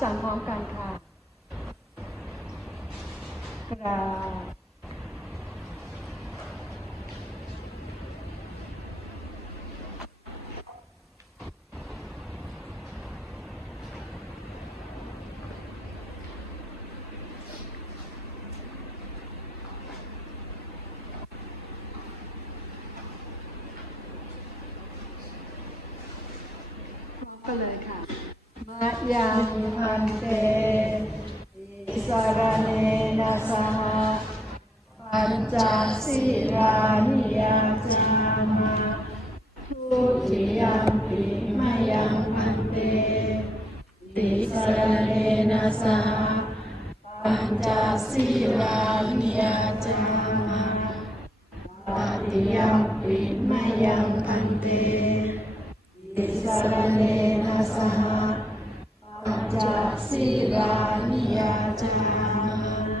สั่งพร้อมกันค่ะกราบก็เลยค่ะ ยังพันเตอิสารเนนะสหปัญจศีรานิยาจามะทุติยมปิมะยังพันเตติสารเนนะสหปัญจศีรานิยาจามะตติยมปิมะยังพันเตติสรเนนะสหปัญจศีลานิยาจามะ นะ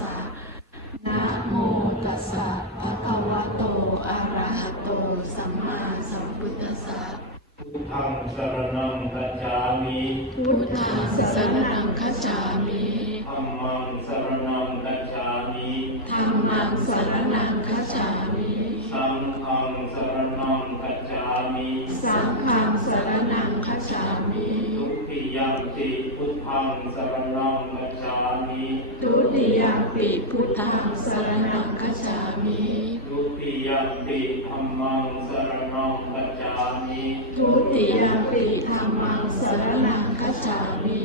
สสะนะโมตัสสะภะคะวะโตอะระหะโตสัมมาสัมพุทธัสสะพุทธังสรณังกัจฉามิพุทธังสรณังคัจฉามิธัมมังสรณังกัจฉามิธัมมังสรณังคัจฉามิสังฆังสรณังกัจฉามิสังฆังสรณังคัจฉามิทุติยมปิพุทธังสรณังกัจฉา มิทุติยมปิพุทธังสรณังคัจฉามิทุติยมปิธัมมังสรณังกัจฉามิทุติยมปิธัมมังสรณังคัจฉามิ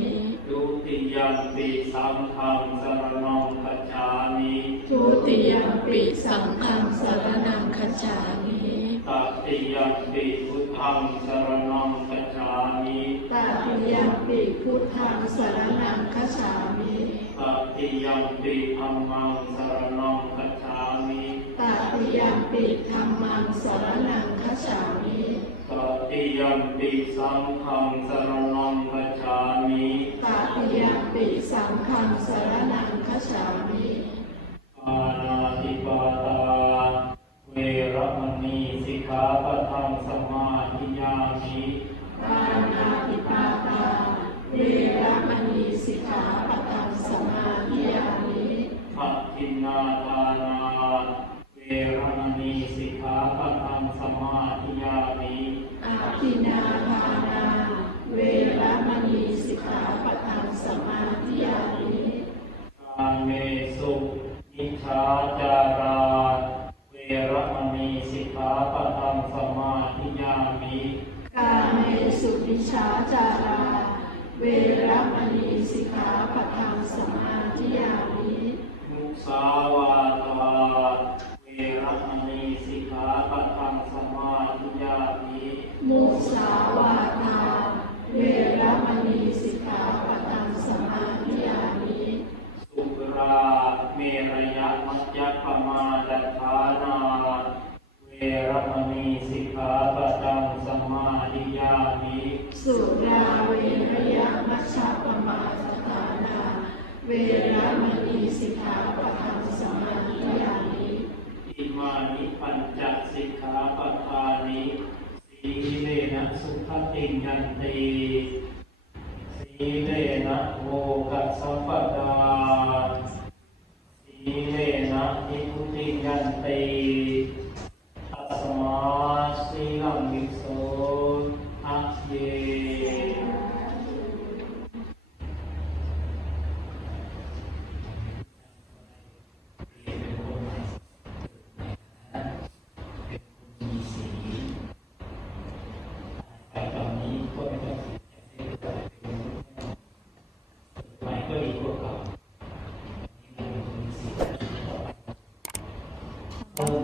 ทุติยมปิสังฆังสรณังกัจฉามิทุติยมปิสังฆังสรณังคัจฉามิตติยมปิพุทธังสรณังกัจฉามิ ตติยมปิพุทธังสรณังคัจฉามิตติยมปิธัมมังสรณังกัจฉามิตติยมปิธัมมังสรณังคัจฉามิตติยมปิสังฆังสรณังกัจฉามิตติยมปิสังฆังสรณังคัจฉามิปานาติปาตาเวระมณีสิกขาปะทังสมาธิยามิ สมาธิยามิปัจจินนาทานาเวระมณีสิกขาปะทังสมาธิยามิอาทินาทานาเวรมณีสิกขาปะทังสมาธิยามิกาเมสุนิชาจา มณีสิกขาปะทังสมาธิยามิสุราเวรยมัชฌะปมาสถานา เวรมณีสิกขาปะทังสมาธิยามิอิมานิปัญจสิกขาปทานิสีเลนะสุขติงยันติ Padre,